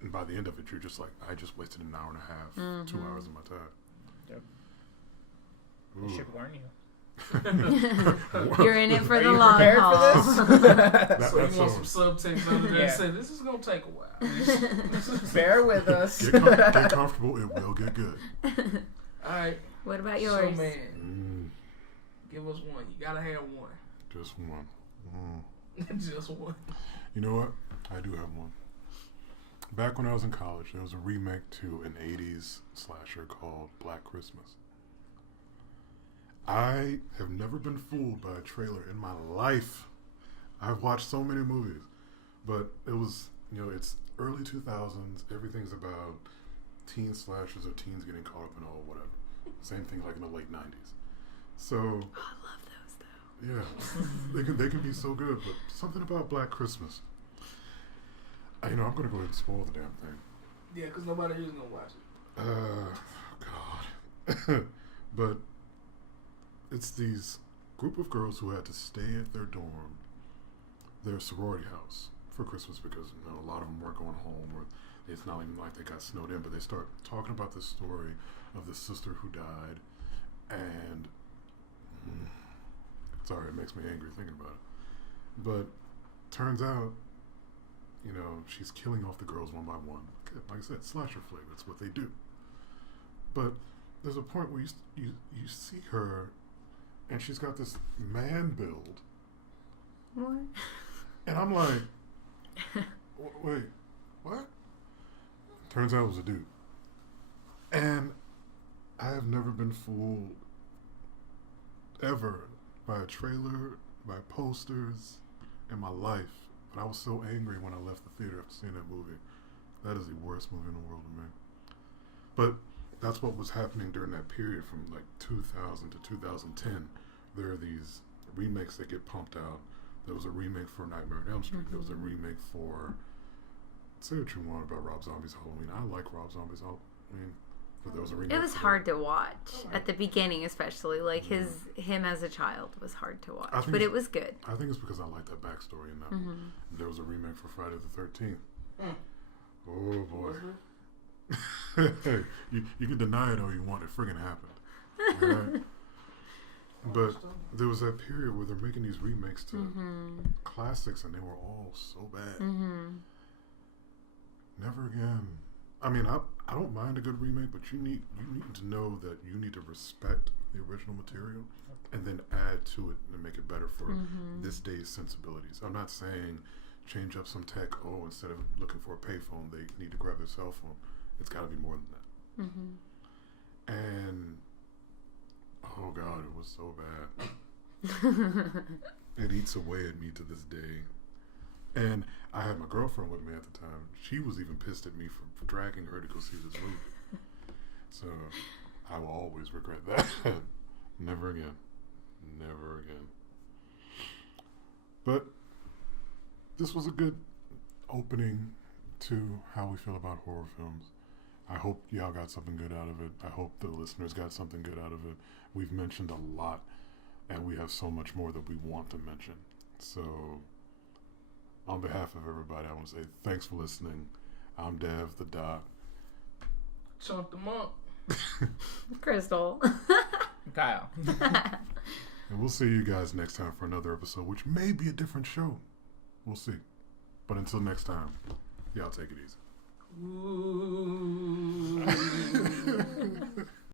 And by the end of it, you're just like, I just wasted an hour and a half, 2 hours of my time. Yep. I Ooh. should warn you. You're in it for Are the you long prepared haul. for this? So you want some subtext under there? Yeah. Say this is gonna take a while. Bear with us. Get comfortable. It will get good. All right. What about So yours? man, give us one. You gotta have one. Just one. Just one. You know what? I do have one. Back when I was in college, there was a remake to an 80s slasher called Black Christmas. I have never been fooled by a trailer in my life. I've watched so many movies, but it was, it's early 2000s. Everything's about teen slashers or teens getting caught up in all whatever. Same thing like in the late 90s. So, Oh, I love those though. yeah, they can be so good, but something about Black Christmas. I'm gonna go ahead and spoil the damn thing. Yeah, because nobody here is gonna watch it. God. But it's these group of girls who had to stay at their dorm, their sorority house, for Christmas because a lot of them weren't going home, or it's not even like they got snowed in, but they start talking about this story of the sister who died, and sorry, it makes me angry thinking about it. But turns out, she's killing off the girls one by one. Like I said, slasher flick, that's what they do. But there's a point where you see her, and she's got this man build, What? and I'm like, wait, what? Turns out it was a dude. And I have never been fooled ever by a trailer, by posters in my life. But I was so angry when I left the theater after seeing that movie. That is the worst movie in the world to me. But that's what was happening during that period from like 2000 to 2010. There are these remakes that get pumped out. There was a remake for Nightmare on Elm Street. There was a remake for, say what you want about Rob Zombie's Halloween. I like Rob Zombie's I mean, but there was a remake. It was hard to watch at the beginning, especially like him as a child was hard to watch, but it was good. I think it's because I like that backstory in that one. There was a remake for Friday the 13th. Oh boy. you can deny it all you want, it friggin' happened. Right? But there was that period where they're making these remakes to classics, and they were all so bad. Never again. I mean, I don't mind a good remake, but you need to know that you need to respect the original material and then add to it and make it better for this day's sensibilities. I'm not saying change up some tech. Oh, instead of looking for a payphone, they need to grab their cell phone. It's got to be more than that. And oh God, it was so bad. It eats away at me to this day. And I had my girlfriend with me at the time. She was even pissed at me for dragging her to go see this movie. So I will always regret that. Never again. Never again. But this was a good opening to how we feel about horror films. I hope y'all got something good out of it. I hope the listeners got something good out of it. We've mentioned a lot, and we have so much more that we want to mention. So, on behalf of everybody, I want to say thanks for listening. I'm Dev, the Doc. Chunk them up. Crystal. Kyle. And we'll see you guys next time for another episode, which may be a different show. We'll see. But until next time, y'all take it easy. Ooh.